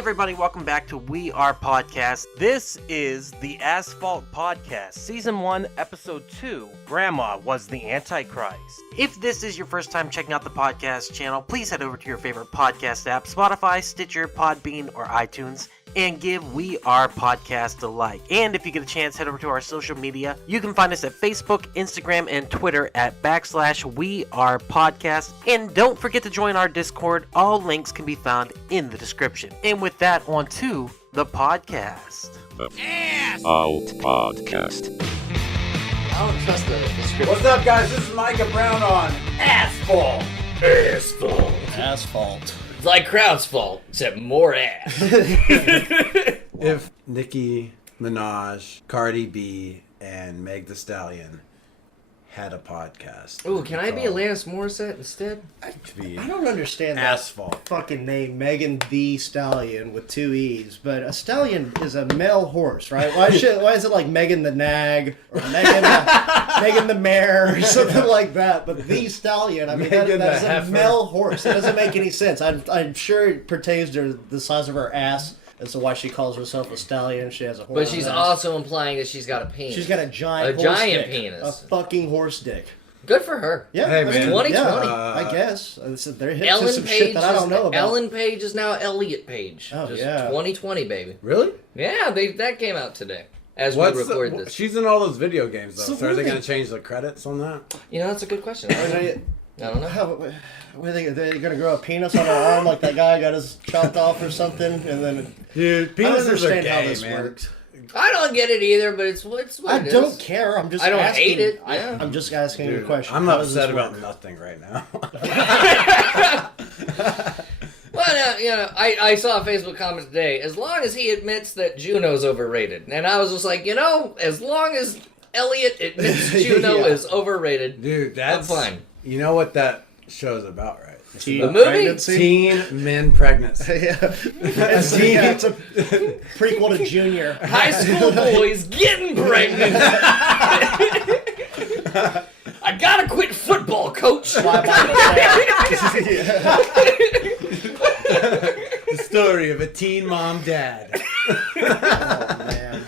everybody, welcome back to We Are Podcast. This is the Assfault Podcast, Season 1, Episode 2, Grandma Was the Antichrist. If this is your first time checking out the podcast channel, please head over to your favorite podcast app, Spotify, Stitcher, Podbean, or iTunes, and give We Are Podcast a like. And if you get a chance, head over to our social media. You can find us at Facebook, Instagram, and Twitter at /We Are Podcast. And don't forget to join our Discord. All links can be found in the description. And with that, on to the podcast. Assfault Podcast. I don't trust the description. What's up, guys? This is Micah Brown on Assfault. Asphalt. It's like Crowd's fault, except more ass. If Nicki Minaj, Cardi B, and Meg Thee Stallion had a podcast. Ooh, can I be Alanis Morissette instead? I could be I don't understand that Assfault. fucking name, Megan the Stallion with 2 E's, but a stallion is a male horse, right? Why is it like Megan the Nag or Megan the Mare or something like that? But the Stallion, I mean, that's a male horse. It doesn't make any sense. I'm sure it pertains to the size of her ass as to why she calls herself a stallion. She has a horse. But she's also implying that she's got a penis. She's got a giant giant dick. penis. A fucking horse dick. Good for her. Yeah, Hey, that's man. 2020. I guess. They're hitting Ellen some Page shit that I don't know about. Ellen Page is now Elliot Page. Oh, Just yeah. 2020, baby. Really? Yeah, that came out today. As we record this. She's in all those video games, though. So are they really? going to change the credits on that? You know, that's a good question. I don't know. Are they gonna grow a penis on her arm like that guy got his chopped off or something? And then Dude, I don't penises are understand gay, how this man. works. I don't get it either, but it's what I it is. don't care. I'm just. I don't asking, hate it. Yeah. I'm just asking you a Dude, question. I'm How does upset this about work? nothing right now. Well, I saw a Facebook comment today. As long as he admits that Juno's overrated, and I was just like, as long as Elliot admits Juno Yeah. is overrated, Dude, that's I'm fine. You know what that show's about, right? Teen The movie? pregnancy? Teen men pregnancy. Yeah. It's a prequel to Junior. High school boys getting pregnant. I gotta quit football, coach. Yeah. The story of a teen mom dad. Oh man.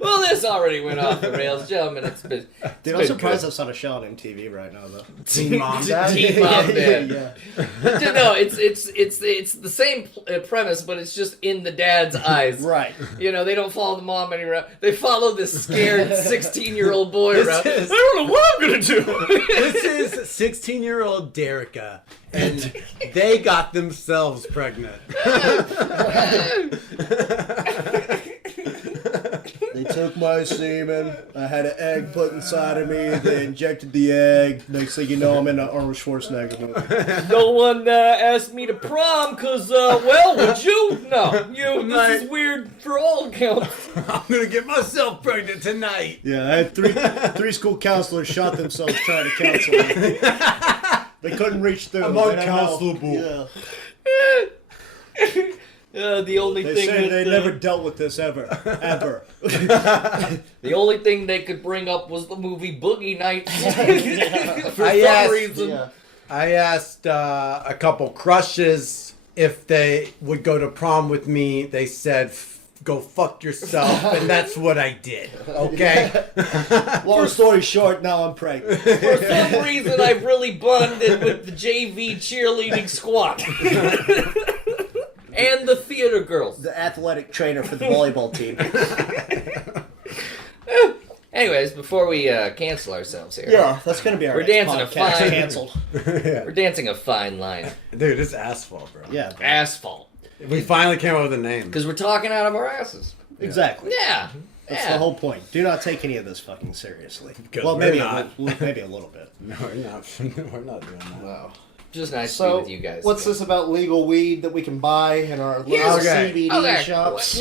Well, this already went off the rails, gentlemen. It's been Dude, I'm surprised that's not a show on MTV right now, though. Teen mom dad? Teen mom dad. Yeah. No, it's the same premise, but it's just in the dad's eyes. Right. They don't follow the mom anywhere. They follow this scared 16-year-old boy around. Is- I don't know what I'm gonna do. This is 16-year-old Derica, and they got themselves pregnant. They took my semen. I had an egg put inside of me. They injected the egg. Next thing you know, I'm in an Arnold Schwarzenegger movie. No one asked me to prom, cause would you? No, this is weird for all accounts. I'm gonna get myself pregnant tonight. Yeah, I had three school counselors shot themselves trying to counsel me. They couldn't reach through. I'm They don't know. uncounselable. Yeah. The only They thing say that, they never dealt with this ever. the only thing they could bring up was the movie Boogie Nights. For I some asked- reason. Yeah. I asked a couple crushes if they would go to prom with me. They said, go fuck yourself, and that's what I did. Okay? Long story short, now I'm pregnant. For some reason, I've really bonded with the JV cheerleading squad. And the theater girls. The athletic trainer for the volleyball team. Anyways, before we cancel ourselves here. Yeah, that's gonna be our We're next dancing a podcast. fine- Canceled. We're dancing a fine line. Dude, it's Assfault, bro. Yeah, Asphalt. We finally came up with a name. Because we're talking out of our asses. exactly. Yeah. That's yeah. the whole point. Do not take any of this fucking seriously. 'Cause Well, we're maybe not. maybe a little bit. No, we're not. We're not doing that. Wow. Just nice to be So, with you guys. what's again. this about legal weed that we can buy in our little Here's- CBD Okay. shops?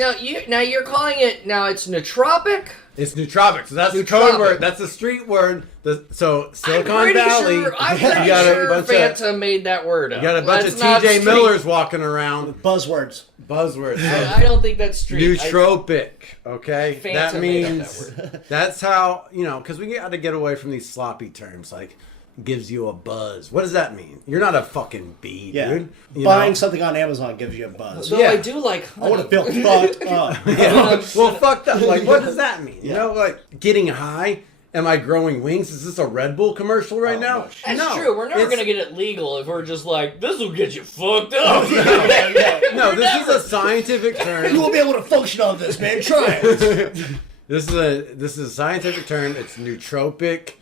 Now you're calling it, now it's nootropic? It's nootropics. So that's the Nootropic. code word. That's the street word. So Silicon Valley. I'm you pretty got a sure bunch of- Fanta made that word up. You got a bunch That's of not TJ street. Millers walking around. Buzzwords. Buzzwords. I don't think that's street. Nootropic. Okay? Fanta That made up means that word. that's how, because we got to get away from these sloppy terms like gives you a buzz. What does that mean? You're not a fucking bee, Yeah. dude. You Buying know? something on Amazon gives you a buzz. So Yeah. I do like I want honey. to feel fucked up. Yeah. Well, fucked up. Like, what does that mean? You Yeah. know, like getting high. Am I growing wings? Is this a Red Bull commercial right now? That's No. true. We're never It's- gonna get it legal if we're just like, this will get you fucked up. No, this is a scientific You term. won't be able to function on this, man. Try it. This is a scientific term. It's nootropic,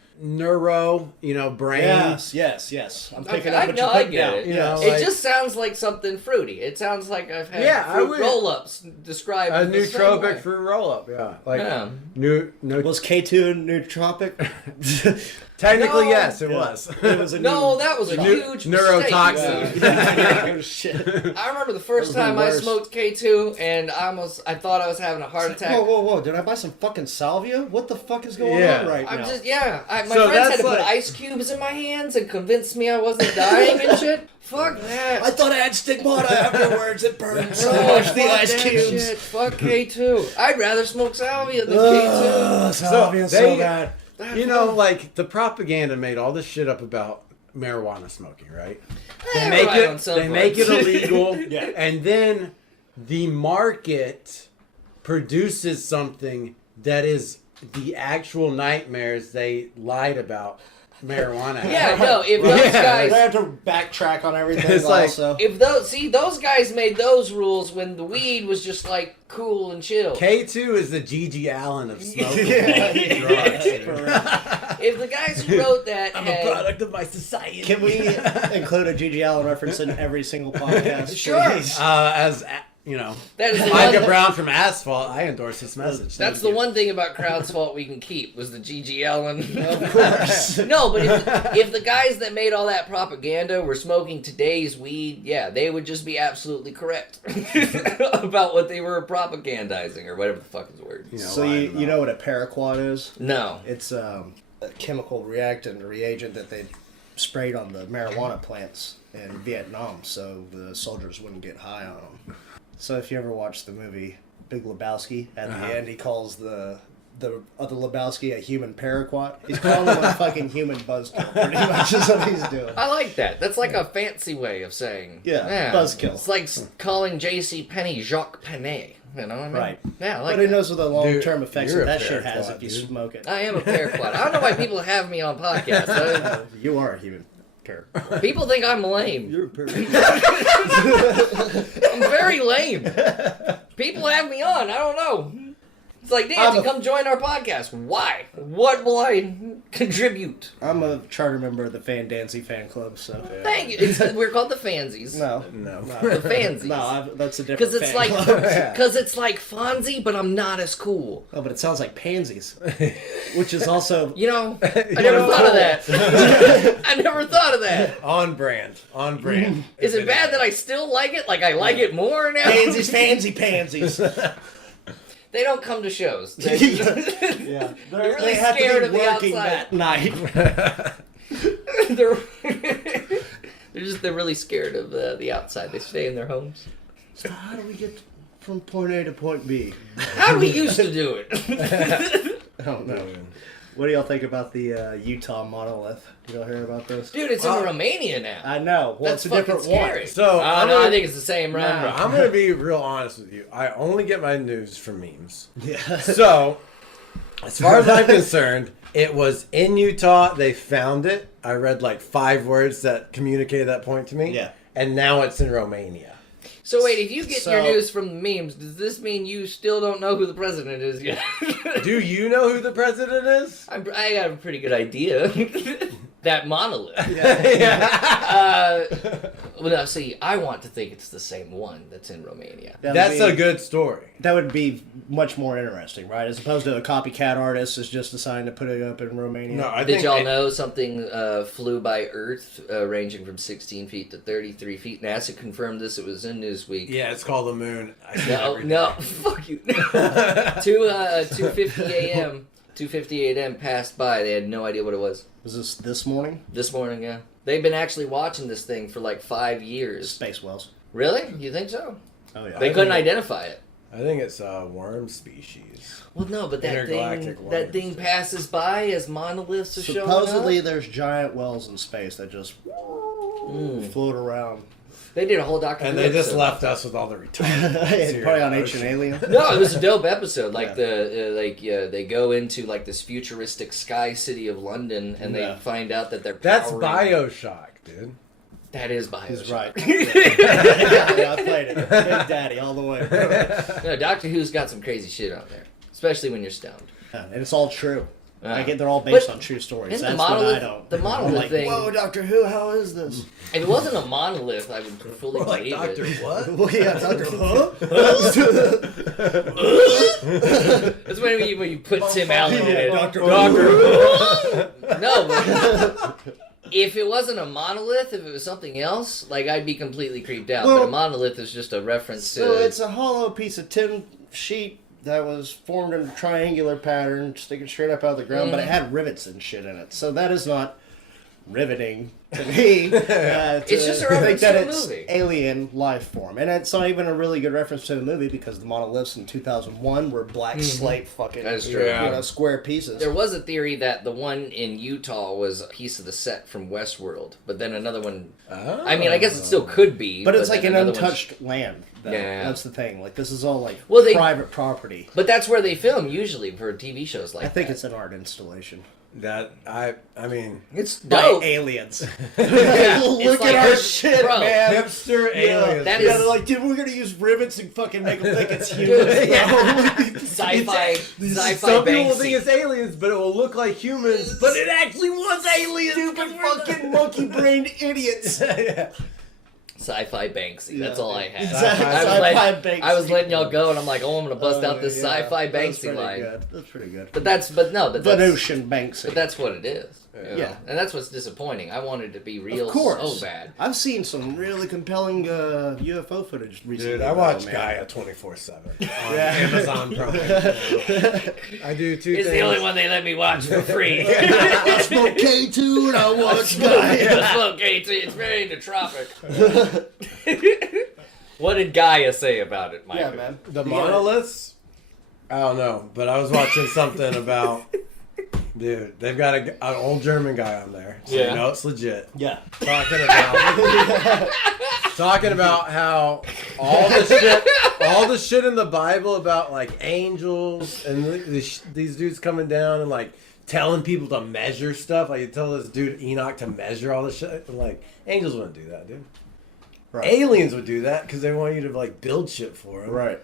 brain. Yes. I'm picking up what no, you're I putting get down. it. You know, It like- just sounds like something fruity. It sounds like I've had I fruit would- roll-ups described A the same nootropic way. fruit roll up, yeah. Like Yeah. Was K2 nootropic? technically No. yes, it Yeah. was. It was a No, that was a huge neurotoxin. Oh, shit. I remember the first That time was I the worst. smoked K2 and I thought I was having a heart attack. Whoa. Did I buy some fucking salvia? What the fuck is going Yeah. on right I'm now? just, my So friends had that's to put like- ice cubes in my hands and convince me I wasn't dying and shit. Fuck that. I thought I had stigmata afterwards. It burned so Oh, much. The fuck ice that cubes. shit. Fuck K2. I'd rather smoke salvia than K2. Salvia So so they- bad. You know, like the propaganda made all this shit up about marijuana smoking, right? They make right on it some they make it parts. illegal, Yeah. and then the market produces something that is the actual nightmares they lied about marijuana. Yeah, no, if those Yeah. guys... They have to backtrack on everything. It's like- also. If those guys made those rules when the weed was just like cool and chill. K2 is the Gigi Allen of smoking Yeah. drugs. If the guys who wrote that I'm a had... product of my society. Can we include a Gigi Allen reference in every single podcast? Sure. please? That is the Micah one, Brown from Asphalt, I endorse this message. that's Thank the you. one thing about Crowd's Fault we can keep was the G.G. Allen. Of course. No, but if the guys that made all that propaganda were smoking today's weed, yeah, they would just be absolutely correct about what they were propagandizing or whatever the fuck is the word. You know, So lying you about- know what a paraquat is? No. It's a chemical reagent that they sprayed on the marijuana plants in Vietnam so the soldiers wouldn't get high on them. So if you ever watch the movie Big Lebowski, at the end he calls the other Lebowski a human paraquat. He's calling him a fucking human buzzkill. Pretty much is what he's doing. I like that. That's like a fancy way of saying. Yeah, buzzkill. It's like calling J.C. Penney Jacques Penney. You know what I mean? Right. Yeah, I like But who that. knows what the long-term Dude, effects you're of a that shit has paraquat, if you dude. smoke it. I am a paraquat. I don't know why people have me on podcasts. You are a human paraquat. People think I'm lame. You're a paraquat. I'm very lame. People have me on. I don't know. It's like, I'm Danzy, a- come join our podcast. Why? What will I contribute? I'm a charter member of the Fan Dancy fan club, so... Thank you. We're called the Fansies. No. The Fansies. No, that's a different Because it's fan like, club. because it's like Fonzie, but I'm not as cool. Oh, but it sounds like pansies, which is also... You know, I never thought of that. I never thought of that. On brand. On brand. Is it bad that I still like it? Like I like it more now? Pansies, pansies. They don't come to shows. They're, Yeah. They're really They have scared to of be the working outside. that night. they're really scared of the outside. They stay in their homes. So how do we get from point A to point B? How do we used to do it? I don't know. What do y'all think about the Utah monolith? Did y'all hear about this? Dude, it's in Romania now. I know. Well, That's it's a different fucking scary. one. So, I I'm don't know. gonna- I think it's the same round. I'm going to be real honest with you. I only get my news from memes. Yeah. So, as far as I'm concerned, it was in Utah. They found it. I read like 5 words that communicated that point to me. Yeah. And now it's in Romania. So wait, if you get your So- news from the memes, does this mean you still don't know who the president is yet? Do you know who the president is? I have a pretty good idea. That monolith. Well, no, see, I want to think it's the same one that's in Romania. That's a good story. That would be much more interesting, right? As opposed to a copycat artist is just deciding to put it up in Romania. No, I Did think y'all know something flew by Earth ranging from 16 feet to 33 feet? NASA confirmed this. It was in Newsweek. Yeah, it's called the moon. I see No, everything. no, fuck you. 2:50 a.m. 2:50 a.m. passed by. They had no idea what it was. Was this morning? This morning, yeah. They've been actually watching this thing for like 5 years. Space Wells. Really? You think so? Oh, yeah. They couldn't identify it. I think it's a worm species. Well, no, but that Intergalactic thing worms. passes by as monoliths are showing up. Supposedly, there's giant wells in space that just float around. They did a whole documentary. And they just episode. left us with all the retarded. It's probably on Ancient Alien. No, it was a dope episode. Like they go into like this futuristic sky city of London, and they find out that they're That's powering- BioShock, dude. That is Bioshock. He's right. Yeah, I played it. Big Daddy all the way. No, Doctor Who's got some crazy shit on there, especially when you're stoned. Yeah, and it's all true. Yeah. I get they're all based But on true stories. isn't That's the monolith- what I don't. the monolith I'm like, thing- Whoa, Doctor Who, how is this? If it wasn't a monolith, I would fully Like believe Doctor it. what? Well, yeah, Doctor Who. That's when you put Tim Allen in it. Doctor No, but if it wasn't a monolith, if it was something else, like I'd be completely creeped out. But Well, a monolith is just a reference So to. it's a hollow piece of tin sheet that was formed in a triangular pattern, sticking straight up out of the ground, but it had rivets and shit in it. So that is not riveting to me. It's just a think reference that to a it's movie. alien life form, and it's not even a really good reference to the movie because the monoliths in 2001 were black slate fucking That is true. square pieces. There was a theory that the one in Utah was a piece of the set from Westworld, but then another one. I mean, I guess it still could be, but it's like then an another one's- untouched land. Though. Yeah. That's the thing. Like this is all like Well, they- private property. But that's where they film usually for TV shows like I think that. it's an art installation. That I mean, It's By dope. aliens. Yeah, Look it's at like- our shit, bro, man. hipster Yeah, aliens. that yeah, is- they're like, dude, we're gonna use rivets and fucking make them think it's humans. Sci-fi Some people will Banksy. think it's aliens, but it will look like humans. But it actually was aliens. Stupid fucking monkey-brained idiots. Yeah. Sci-fi Banksy. That's Yeah, all I had. Sci-fi Banksy. I was letting y'all go, and I'm like, oh, I'm gonna bust out this sci-fi That's Banksy pretty line. good. That's pretty good. But that's Venusian Banksy. But that's what it is. you Yeah. know? And that's what's disappointing. I wanted it to be real Of course. so bad. I've seen some really compelling UFO footage recently. Dude, I though, watch man. Gaia 24/7 on Amazon Prime. I do two It's things. the only one they let me watch for free. I smoke K2 and I watch Gaia. Smoke K2. It's very nootropic. What did Gaia say about it, Mike? Yeah, man. The monoliths? I don't know, but I was watching something about. Dude, they've got an old German guy on there, so Yeah. you know it's legit. Yeah. Talking about how all the shit in the Bible about like angels and these dudes coming down and like telling people to measure stuff. Like you tell this dude Enoch to measure all this shit. And, like angels wouldn't do that, dude. Right. Aliens would do that because they want you to like build shit for them. Right.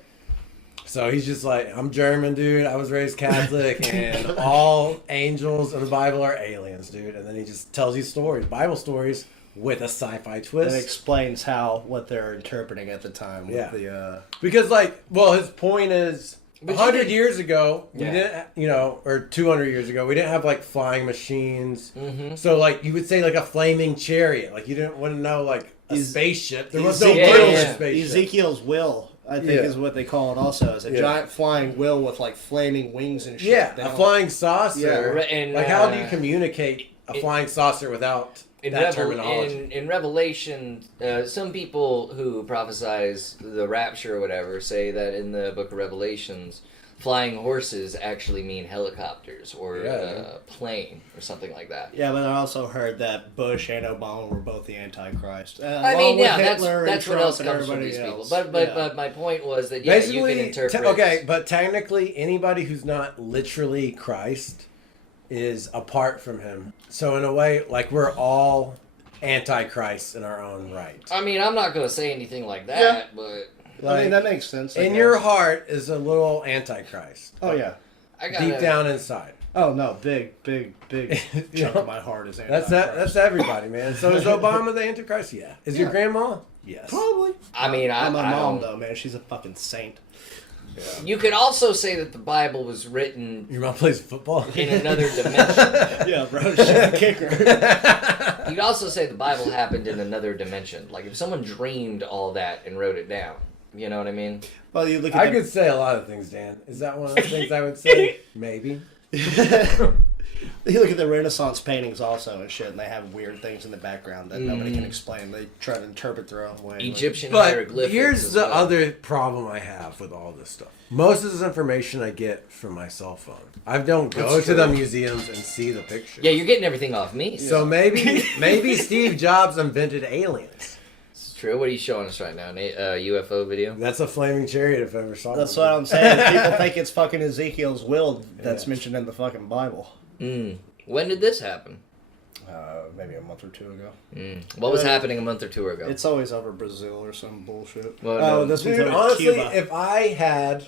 So he's just like, I'm German, dude. I was raised Catholic, and all angels in the Bible are aliens, dude. And then he just tells you stories, Bible stories, with a sci-fi And twist. explains what they're interpreting at the time. With Yeah. the, Because, like, well, his point is, But 100 you years ago, we Yeah. didn't, or 200 years ago, we didn't have, like, flying machines. Mm-hmm. So, like, you would say, like, a flaming chariot. Like, you didn't want to know, like, a spaceship. There was no Ezekiel- real yeah. spaceship. Ezekiel's will, I think, Yeah. is what they call it also. It's a Yeah. giant flying will with, like, flaming wings and shit. Yeah, They a don't- flying saucer. Yeah, and, like, how do you communicate a it- flying saucer without that terminology? in Revelation, some people who prophesize the rapture or whatever say that in the book of Revelations, flying horses actually mean helicopters or plane or something like that. Yeah, but I also heard that Bush and Obama were both the Antichrist. I along mean, with yeah, Hitler and that's what Trump else and comes from everybody these people. else. But Yeah. my point was that, yeah, you Basically, can interpret... okay, but technically, anybody who's not literally Christ is apart from him. So in a way, like, we're all Antichrist in our own right. I mean, I'm not going to say anything like that, Yeah. but I mean, that makes sense. I In guess. your heart is a little Antichrist. Oh, yeah. I got Deep down inside. Oh, no. Big chunk know, of my heart is Antichrist. That's everybody, man. So is Obama the Antichrist? Yeah. Is your grandma? Yes. Probably. I mean, My I mom, don't- though, man. She's a fucking saint. You could also say that the Bible was written Your mom plays football? in another dimension. Yeah, bro. She's a kicker. You could also say the Bible happened in another dimension. Like if someone dreamed all that and wrote it down. You know what I mean? Well, you look at I could say a lot of things, Dan. Is that one of the things I would say? Maybe. You look at the Renaissance paintings also and shit, and they have weird things in the background that nobody can explain. They try to interpret their own way. Egyptian But hieroglyphics. here's as the well. other problem I have with all this stuff. Most of this information I get from my cell phone. I don't go to the museums and see the pictures. Yeah, you're getting everything off me. So maybe Steve Jobs invented aliens. It's true. What are you showing us right now? A UFO video? That's a flaming chariot if I ever saw That's one. what I'm saying. People think it's fucking Ezekiel's will that's mentioned in the fucking Bible. When did this happen? Maybe a month or two ago. What was happening a month or two ago? It's always over Brazil or some bullshit. Well, no. This one's Dude, over honestly, Cuba. if I had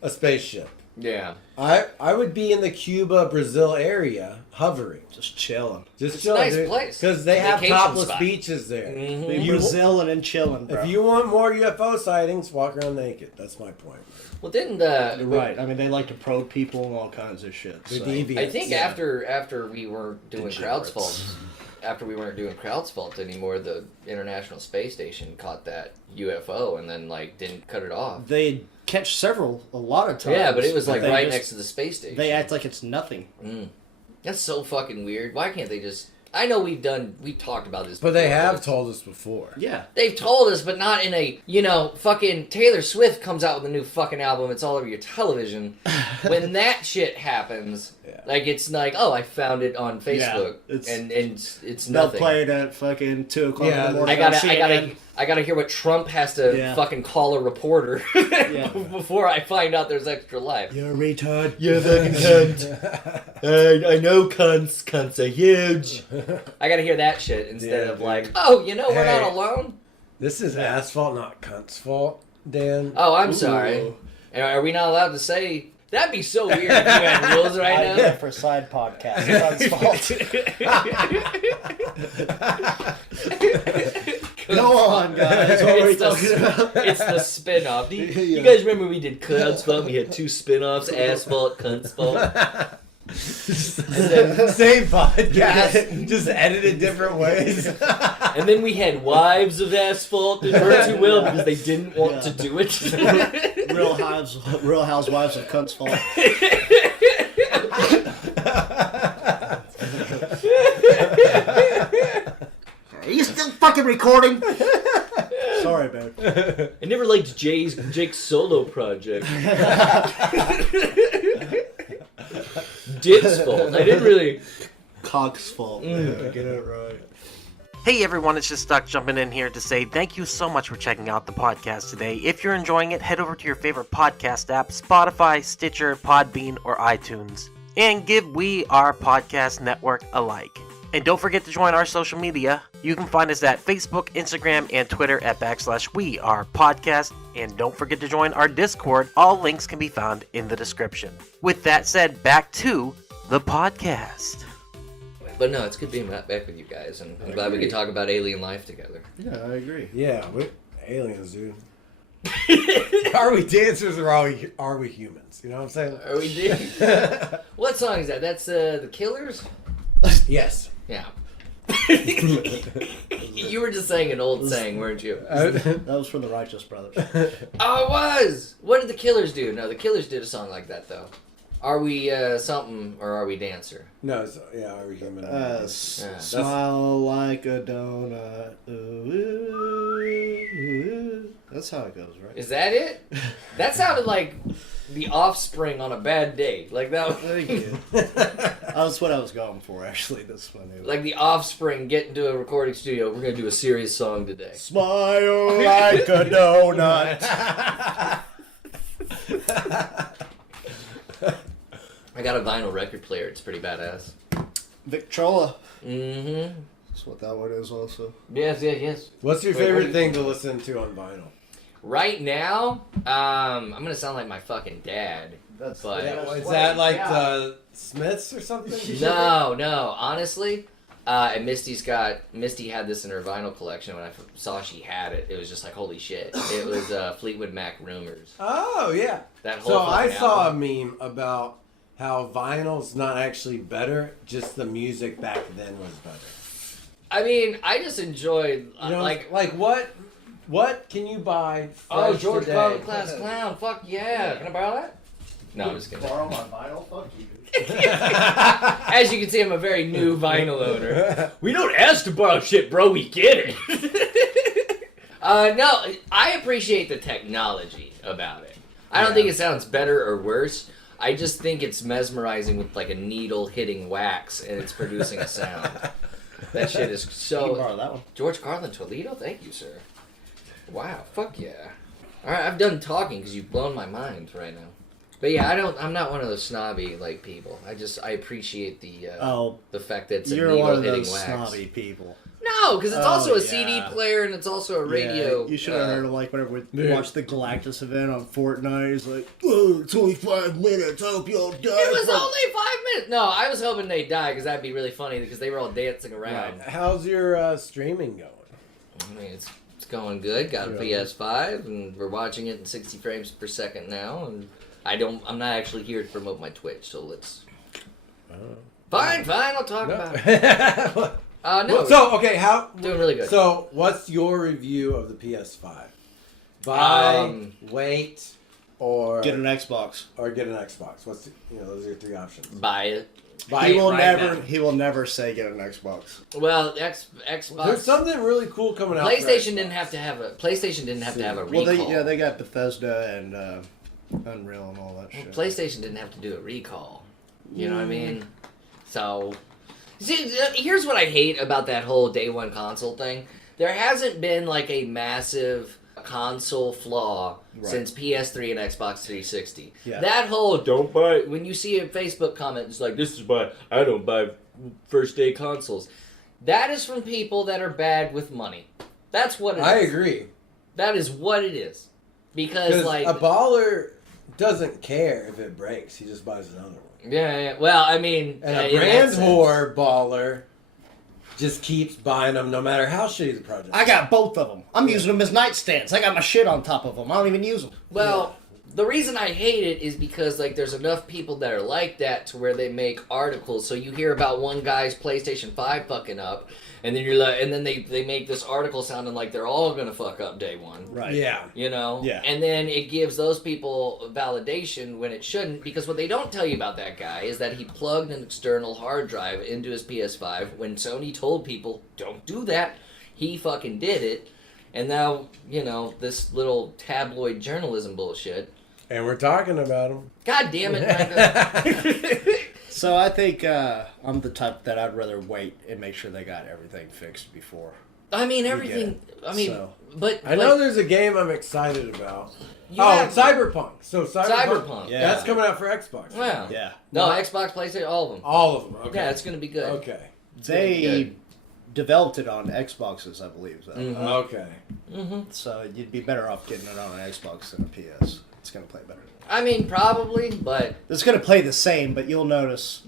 a spaceship, Yeah. I would be in the Cuba, Brazil area, hovering. Just chilling. Just It's a nice place. Because they have Vacation topless spot. beaches there. Be Brazilian and chilling, bro. If you want more UFO sightings, walk around naked. That's my point. Well, didn't You're right. I mean, they like to probe people and all kinds of shit. The So. deviants. I think after we weren't doing Degenerates. Crowd's fault anymore, the International Space Station caught that UFO and then didn't cut it off. They catch a lot of times. Yeah, but it was they right just- next to the space station. They act like it's nothing. That's so fucking weird. Why can't they just? I know we've talked about this, But they before, have it's- told us before. Yeah. They've told us, but not in a, fucking Taylor Swift comes out with a new fucking album, it's all over your television. When that shit happens, it's like, oh, I found it on Facebook, and it's They'll nothing. play it at fucking 2 o'clock in the morning. I gotta hear what Trump has to fucking call a reporter before I find out there's extra life. You're a retard. You fucking cunt. I know cunts are huge. I gotta hear that shit instead of we're not alone. This is Asphalt, not Cunt's fault, Dan. Oh, I'm sorry. Are we not allowed to say? That'd be so weird if you had rules right now. For side podcast. It's fault. Go on, guys. What were we talking about? It's the spin-off. You guys remember we did Cunts Fault? We had 2 spin-offs, Asphalt, Cunts Fault. Same podcast, just edited different ways. And then we had Wives of Asphalt that worked too well because they didn't want to do it. Real Housewives of Cunt's fault. Are you still fucking recording? Sorry, babe. I never liked Jake's solo project. Dick's fault. I didn't really. Cock's fault. Get it right. Hey everyone, it's just Stuck jumping in here to say thank you so much for checking out the podcast today. If you're enjoying it, head over to your favorite podcast app, Spotify, Stitcher, Podbean, or iTunes, and give We Are Podcast Network a like. And don't forget to join our social media. You can find us at Facebook, Instagram, and Twitter at /We Are Podcast. And don't forget to join our Discord. All links can be found in the description. With that said, back to the podcast. But no, it's good being back with you guys, and I'm glad we could talk about alien life together. Yeah, I agree. Yeah, we're aliens, dude. Are we dancers or are we humans? You know what I'm saying? Are we doing? What song is that? That's The Killers? Yes. Yeah. You were just saying an old saying, weren't you? That was from the Righteous Brothers. Oh, it was! What did the Killers do? No, the Killers did a song like that, though. Are we something, or are we dancer? No, are we human? Smile like a donut. Ooh, ooh, ooh. That's how it goes, right? Is that it? That sounded like The Offspring on a bad day. Like that was... Thank you. That's what I was going for, actually. This one. Like The Offspring get into a recording studio. We're going to do a serious song today. Smile like a donut. I got a vinyl record player. It's pretty badass. Victrola. Mm-hmm. That's what that one is also. Yes. What's your Wait, what favorite do you- thing to listen to on vinyl? Right now, I'm going to sound like my fucking dad. That's But- Is that like the Smiths or something? No. Honestly, and Misty had this in her vinyl collection. When I saw she had it, it was just like, holy shit. It was Fleetwood Mac Rumors. Oh, yeah. That whole So I fucking saw a album. meme about how vinyl's not actually better, just the music back then was better. I mean, I just enjoyed, You know, like what can you buy? oh, fresh George today? Clown, Class Clown. Fuck yeah. Can I borrow that? No, I'm just kidding. Borrow my vinyl? Fuck you. As you can see, I'm a very new vinyl owner. We don't ask to borrow shit, bro. We get it. No, I appreciate the technology about it. I don't think it sounds better or worse. I just think it's mesmerizing with like a needle hitting wax and it's producing a sound. That shit is You can so... borrow that one. George Carlin Toledo? Thank you, sir. Wow, fuck yeah. Alright, I've done talking because you've blown my mind right now. But yeah, I'm not one of those snobby, like, people. I appreciate the fact that it's a You're needle one of hitting those wax. snobby people. No, because it's also a yeah. CD player and it's also a radio. Yeah, you should have heard of, like, whenever we watched the Galactus event on Fortnite. He's like, oh, it's only 5 minutes. I hope you all die. It was only 5 minutes! No, I was hoping they'd die because that'd be really funny because they were all dancing around. How's your streaming going? I mean, it's going good. Got a PS5 and we're watching it in 60 frames per second now. And I'm not actually here to promote my Twitch, so let's... Fine, I'll talk about it. No. Well, so, okay, Doing really good. So, what's your review of the PS5? Buy, wait, or Get an Xbox. get an Xbox. Those are your three options. Buy it. Buy He it will right never. now. He will never say get an Xbox. Well, Xbox. There's something really cool coming out. PlayStation didn't have to have a recall. Well, they got Bethesda and Unreal and all that shit. PlayStation didn't have to do a recall. You know what I mean? So, see, here's what I hate about that whole day one console thing. There hasn't been like a massive console flaw since PS3 and Xbox 360. Yeah. That whole don't buy, when you see a Facebook comment, it's like, this is why I don't buy first day consoles. That is from people that are bad with money. That's what it is. I agree. That is what it is. Because like a baller doesn't care if it breaks. He just buys another one. Yeah. Well, I mean, And a in brand that sense. whore baller just keeps buying them no matter how shitty the project. I got both of them. I'm using them as nightstands. I got my shit on top of them. I don't even use them. Well, the reason I hate it is because like there's enough people that are like that to where they make articles. So you hear about one guy's PlayStation 5 fucking up, and then you're like, and then they make this article sounding like they're all gonna fuck up day one. Right. Yeah. You know? Yeah. And then it gives those people validation when it shouldn't, because what they don't tell you about that guy is that he plugged an external hard drive into his PS5 when Sony told people, don't do that. He fucking did it. And now, this little tabloid journalism bullshit. And we're talking about them. God damn it, Micah. So I think I'm the type that I'd rather wait and make sure they got everything fixed before. I mean, everything. I mean, So- but I know there's a game I'm excited about. You Oh, have- Cyberpunk. So Cyberpunk. Yeah. That's coming out for Xbox. Wow. Yeah. No, Xbox, PlayStation, all of them. All of them. Okay. Yeah, it's gonna be good. Okay. They good. developed it on Xboxes, I believe. Though. Mhm. Okay. So you'd be better off getting it on an Xbox than a PS. It's going to play better. I mean, probably, but It's going to play the same, but you'll notice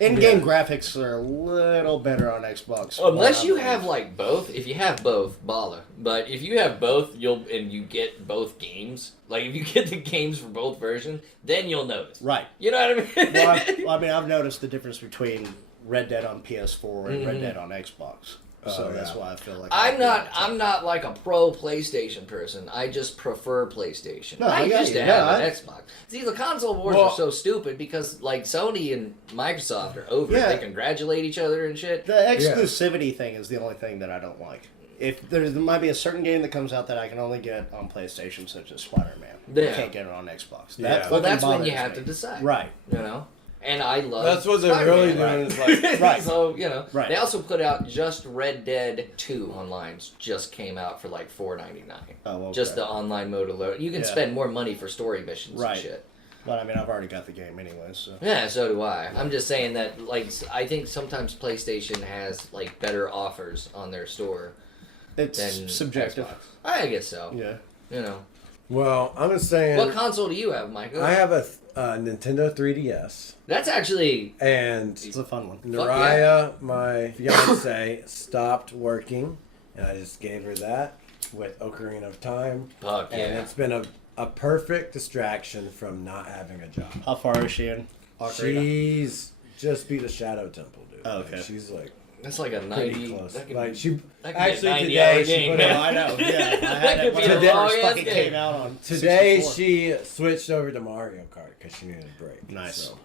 in-game graphics are a little better on Xbox. unless I you believe. have like both, if you have both, baller. But if you have both, you get both games. Like if you get the games for both versions, then you'll notice. Right. You know what I mean? Well, I've noticed the difference between Red Dead on PS4 and Red Dead on Xbox. So that's why I feel like I'm not like a pro PlayStation person. I just prefer PlayStation. No, I I got used you. to No, have an I- Xbox. See, the console wars Well- are so stupid because like Sony and Microsoft are over it. Yeah. They congratulate each other and shit. The exclusivity thing is the only thing that I don't like. If there might be a certain game that comes out that I can only get on PlayStation, such as Spider-Man, Yeah. I can't get it on Xbox. Yeah. That Well, fucking that's when you bothers have me. to decide. Right. You know? And I love That's what they're really doing Spider-Man. is like... Right. So, Right. they also put out just Red Dead 2 online. Just came out for like $4.99. Oh, okay. Just the online mode alone. You can Yeah. spend more money for story missions Right. and shit. But I mean, I've already got the game anyway, so. Yeah, so do I. I'm just saying that, like, I think sometimes PlayStation has, like, better offers on their store It's than subjective. Xbox. I guess so. Yeah. You know. Well, I'm just saying... What console do you have, Michael? I have a Nintendo 3DS. That's actually... And It's a fun one. Naraya, my fiance, stopped working. And I just gave her that with Ocarina of Time. Fuck And yeah. it's been a perfect distraction from not having a job. How far is she in? Ocarina? She's just beat a Shadow Temple, dude. Oh, okay. Like, she's like That's like a Pretty 90. close. That could Like be, she that could actually be a 90-hour today she game. put No, out, I know. Yeah, I That had could that be when a it long first ass fucking game. came out on today 64. she switched over to Mario Kart because she needed a break. Nice. So.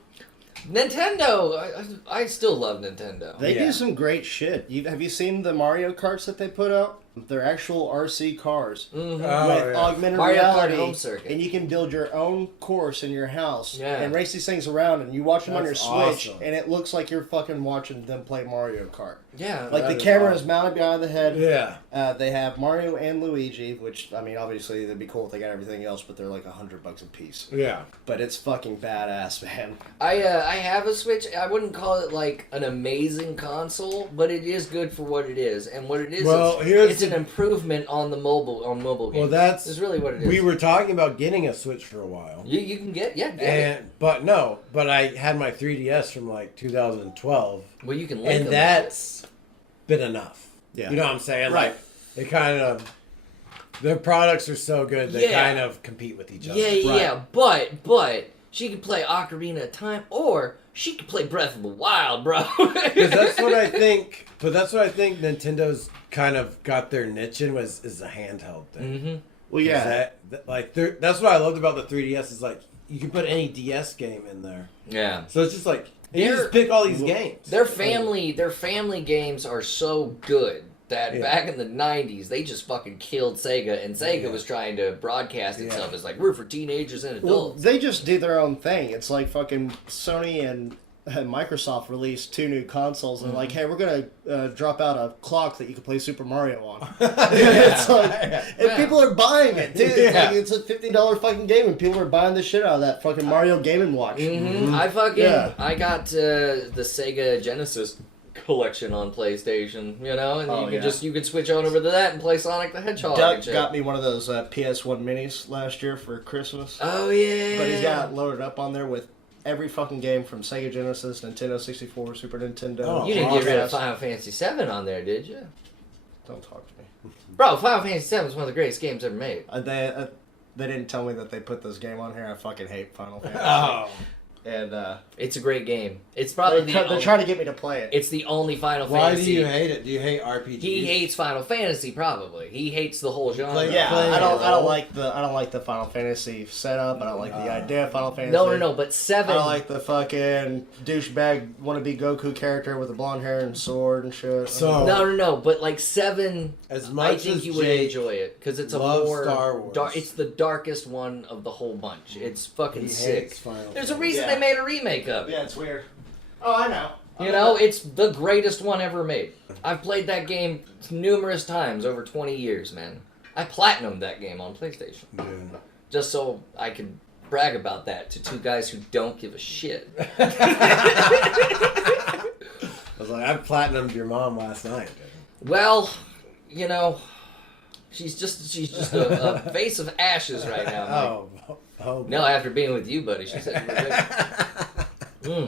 Nintendo. I still love Nintendo. They Yeah. do some great shit. Have you seen the Mario Karts that they put out? They're actual RC cars Mhm. Oh, with yeah. augmented Mario Kart reality, Home Circuit. and you can build your own course in your house Yeah. and race these things around, and you watch them on your That's Switch, awesome. and it looks like you're fucking watching them play Mario Kart. Yeah. Like That the is camera awesome. is mounted behind the head. Yeah. They have Mario and Luigi, which I mean, obviously it'd be cool if they got everything else, but they're like $100 a piece. Yeah. But it's fucking badass, man. I have a Switch. I wouldn't call it like an amazing console, but it is good for what it is. And what it is, Well, here's it's an improvement on the mobile games. Well, that's is really what it is. We were talking about getting a Switch for a while. You can get get it. But I had my 3DS from like 2012, Well, you can link and them. that's been enough. Yeah. You know what I'm saying? Right. Like, they kind of, their products are so good, they Yeah. kind of compete with each other. Yeah, but she could play Ocarina of Time, or she could play Breath of the Wild, bro. Because that's what I think. But that's what I think Nintendo's kind of got their niche in is a handheld thing. Mm-hmm. Well, yeah. That's what I loved about the 3DS is like you can put any DS game in there. Yeah. So it's just like you They're- just pick all these games. Their family games are so good that Yeah. back in the 90s, they just fucking killed Sega, and Sega Yeah. was trying to broadcast itself Yeah. as like, we're for teenagers and Well, adults. they just do their own thing. It's like fucking Sony and Microsoft released 2 new consoles and like, hey, we're gonna drop out a clock that you can play Super Mario on. It's like, and Yeah. people are buying it, dude. Yeah. Like, it's a $50 fucking game, and people are buying the shit out of that fucking Mario Game & Watch. Mm-hmm. I got the Sega Genesis collection on PlayStation, you know, and Oh, you could switch on over to that and play Sonic the Hedgehog. Doug and shit. got me one of those PS1 minis last year for Christmas. Oh yeah. But he's got it loaded up on there with every fucking game from Sega Genesis, Nintendo 64, Super Nintendo. Oh, You didn't get rid of Horrocast. Final Fantasy VII on there, did you? Don't talk to me. Bro, Final Fantasy VII is one of the greatest games ever made. They didn't tell me that they put this game on here. I fucking hate Final Fantasy. Oh. And It's a great game. It's probably they're trying to get me to play it. It's the only Final Why Fantasy. do you hate it? Do you hate RPGs? He hates Final Fantasy, probably. He hates the whole genre. Play- Yeah, playing I it don't all. like the Final Fantasy setup. I don't like the idea of Final Fantasy. No, but I 7. don't like the fucking douchebag wannabe Goku character with the blonde hair and sword and shit. So- No, but like 7, As I much think as you would Jake enjoy it because it's a loves more Star Wars. It's the darkest one of the whole bunch. It's fucking he sick. hates Final There's a Fantasy. reason Yeah. they made a remake of it. yeah, it's weird. Oh, I know. You know, it's the greatest one ever made. I've played that game numerous times over 20 years, man. I platinumed that game on PlayStation. Dude. Just so I could brag about that to 2 guys who don't give a shit. I was like, I platinumed your mom last night. Dude. Well, you know, she's just a vase of ashes right now, Mike. Oh. No, after being with you, buddy, she said you were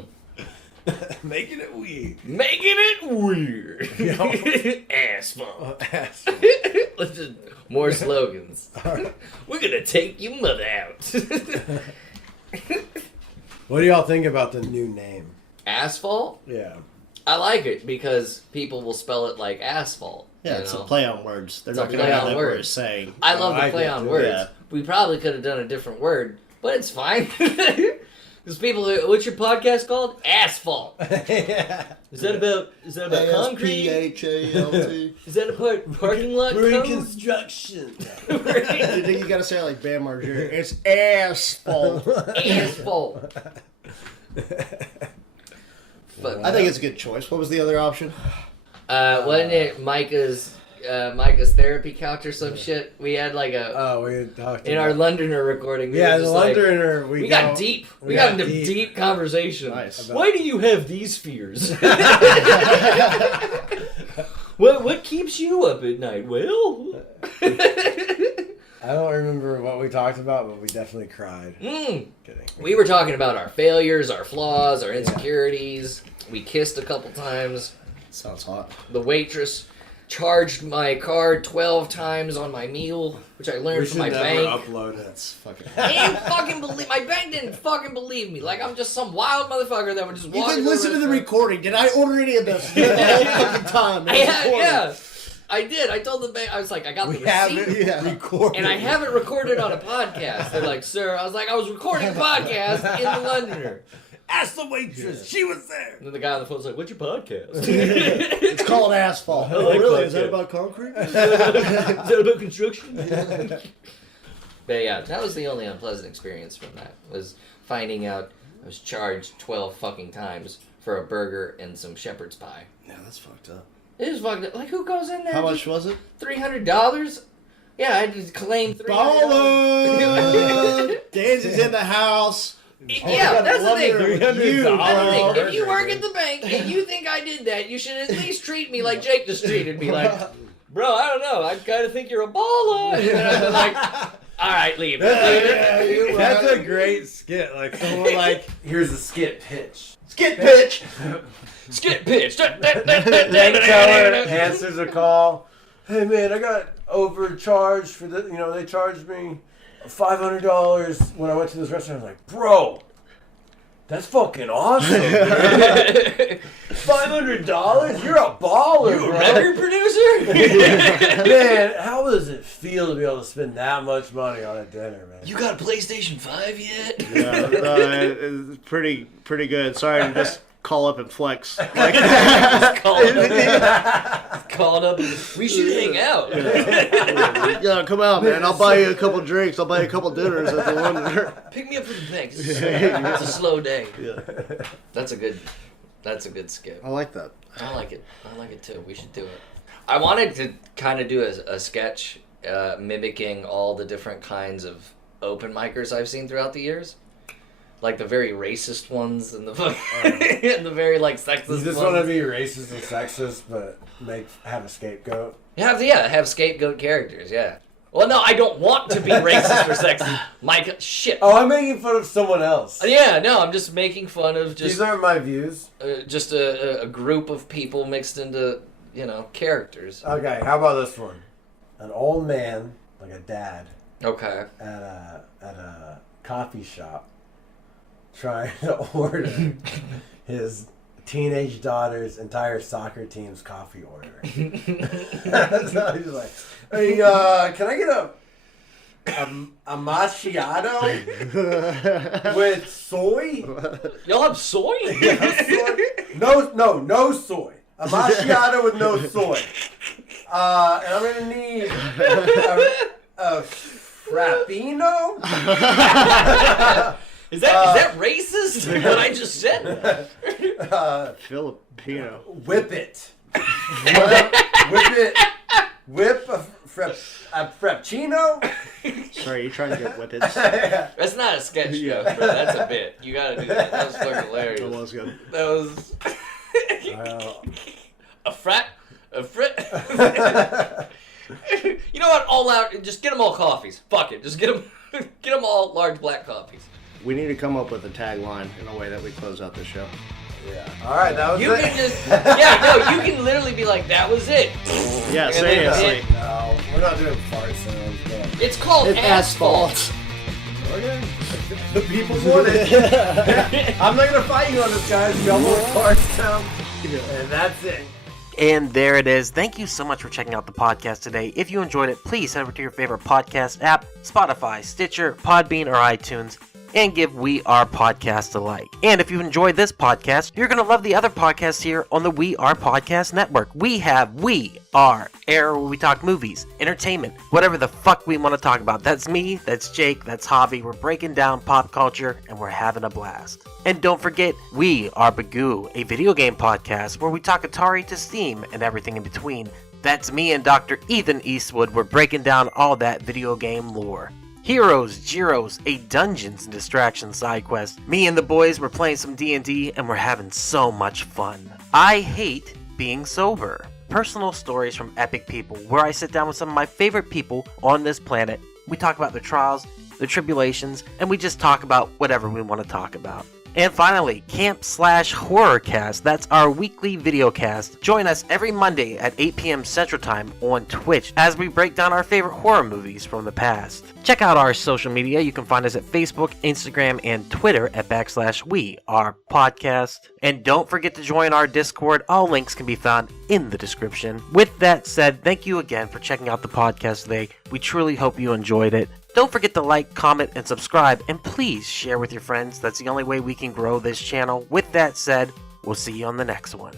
good. Making it weird. Making it weird. Asphalt. Let's just more slogans. We're gonna take your mother out. What do y'all think about the new name? Asphalt? Yeah. I like it because people will spell it like asphalt. Yeah, you it's know? a play on words. They're It's a not going to play have on that words. word saying. I love I the play get on to, words. yeah. We probably could have done a different word, but it's fine. Because people, what's your podcast called? Asphalt. Yeah. Is that about concrete? ASPHALT. Is that about parking lot We're in code? construction. You gotta say it like Bam Margera. It's asphalt. Asphalt. But I think it's a good choice. What was the other option? wasn't it Micah's therapy couch or some shit? We had like a Oh, we had talked in our Londoner recording. We Yeah, were the just like- Londoner. We got deep. We got into deep conversation. Nice. Why do you have these fears? What keeps you up at night? Well, I don't remember what we talked about, but we definitely cried. Kidding. we were talking about our failures, our flaws, our insecurities. We kissed a couple times. Sounds hot. The waitress charged my card 12 times on my meal, which I learned from my bank. Upload it. That's fucking. They didn't fucking believe my bank didn't fucking believe me. Like I'm just some wild motherfucker that would just walk. You can into listen to the restaurant. recording. Did I order any of this? The whole fucking time. Yeah, I did. I told the bank. I was like, I got the receipt. Recorded. And I haven't recorded on a podcast. They're like, sir, I was like, I was recording a podcast in the Londoner. Ask the waitress. She was there. And then the guy on the phone's like, what's your podcast? It's called Assfault. I like really? podcast. Is that about concrete? Is that about construction? But yeah, that was the only unpleasant experience from that, was finding out I was charged 12 fucking times for a burger and some shepherd's pie. Yeah, that's fucked up. It is fucked up. Like, who goes in there? How much was it? $300? Yeah, I had to claim $300. Baller! Danzy's in the house. Yeah, that's the thing. $300. That's the thing. If you work at the bank and you think I did that, you should at least treat me like Jake just treated me. Like, bro, I don't know. I kind of think you're a baller. And then I'd be like, all right, leave. That's a great skit. Like someone like, here's a skit pitch. Skit pitch! Skit pitch. Bank teller answers a call. Hey man, I got overcharged for the. You know, they charged me $500 when I went to this restaurant. I was like, bro, that's fucking awesome. $500? You're a baller, You a bro. record producer? Man, how does it feel to be able to spend that much money on a dinner, man? You got a PlayStation 5 yet? Yeah, it's pretty good. Sorry to just call up and flex. Like, Calling up. We should hang out. yeah, come out, man. I'll buy you a couple drinks. I'll buy you a couple dinners at the Londoner. Pick me up from the bank. It's a slow day. Yeah. That's a good skip. I like that. I like it. I like it too. We should do it. I wanted to kind of do a sketch mimicking all the different kinds of open micers I've seen throughout the years. Like the very racist ones and the and the very like sexist ones. You just want to be racist and sexist, but have a scapegoat. Have scapegoat characters, yeah. Well, no, I don't want to be racist or sexist. Micah, shit. Oh, I'm making fun of someone else. Yeah, no, I'm just making fun of These aren't my views. just a group of people mixed into, characters. Okay, how about this one? An old man, like a dad, Okay. at a coffee shop, trying to order his teenage daughter's entire soccer team's coffee order. So he's like, "Hey, can I get a macchiato with soy? Y'all have soy? Soy? No soy. A macchiato with no soy. And I'm gonna need a frappino." Is that racist? What I just said? Filipino. Whip it. Whip a frappuccino. Sorry, you trying to get whippets? That's not a sketch joke, bro. That's a bit. You gotta do that. That was fucking hilarious. That was good. That was a frat. You know what? All out. Just get them all coffees. Fuck it. Just get them all large black coffees. We need to come up with a tagline in a way that we close out the show. Yeah. All right, that was You it. can just you can literally be like, that was it. Yeah, And say then it. hit- No, we're not doing fart sounds. But... It's called Assfault. Okay. The people want it. I'm not gonna fight you on this, guys. We all want fart sounds. And that's it. And there it is. Thank you so much for checking out the podcast today. If you enjoyed it, please head over to your favorite podcast app, Spotify, Stitcher, Podbean, or iTunes, and give We Are Podcast a like. And if you enjoyed this podcast, you're going to love the other podcasts here on the We Are Podcast Network. We have We Are, where we talk movies, entertainment, whatever the fuck we want to talk about. That's me, that's Jake, that's Javi. We're breaking down pop culture, and we're having a blast. And don't forget, We Are Bagu, a video game podcast where we talk Atari to Steam and everything in between. That's me and Dr. Ethan Eastwood. We're breaking down all that video game lore. Heroes, Gyros, a Dungeons and Distractions side quest. Me and the boys were playing some D&D and we're having so much fun. I hate being sober. Personal stories from epic people where I sit down with some of my favorite people on this planet. We talk about their trials, their tribulations, and we just talk about whatever we want to talk about. And finally, Camp/Horrorcast. That's our weekly video cast. Join us every Monday at 8 p.m. Central Time on Twitch as we break down our favorite horror movies from the past. Check out our social media. You can find us at Facebook, Instagram, and Twitter at /We Are Podcast. And don't forget to join our Discord. All links can be found in the description. With that said, thank you again for checking out the podcast today. We truly hope you enjoyed it. Don't forget to like, comment, and subscribe, and please share with your friends. That's the only way we can grow this channel. With that said, we'll see you on the next one.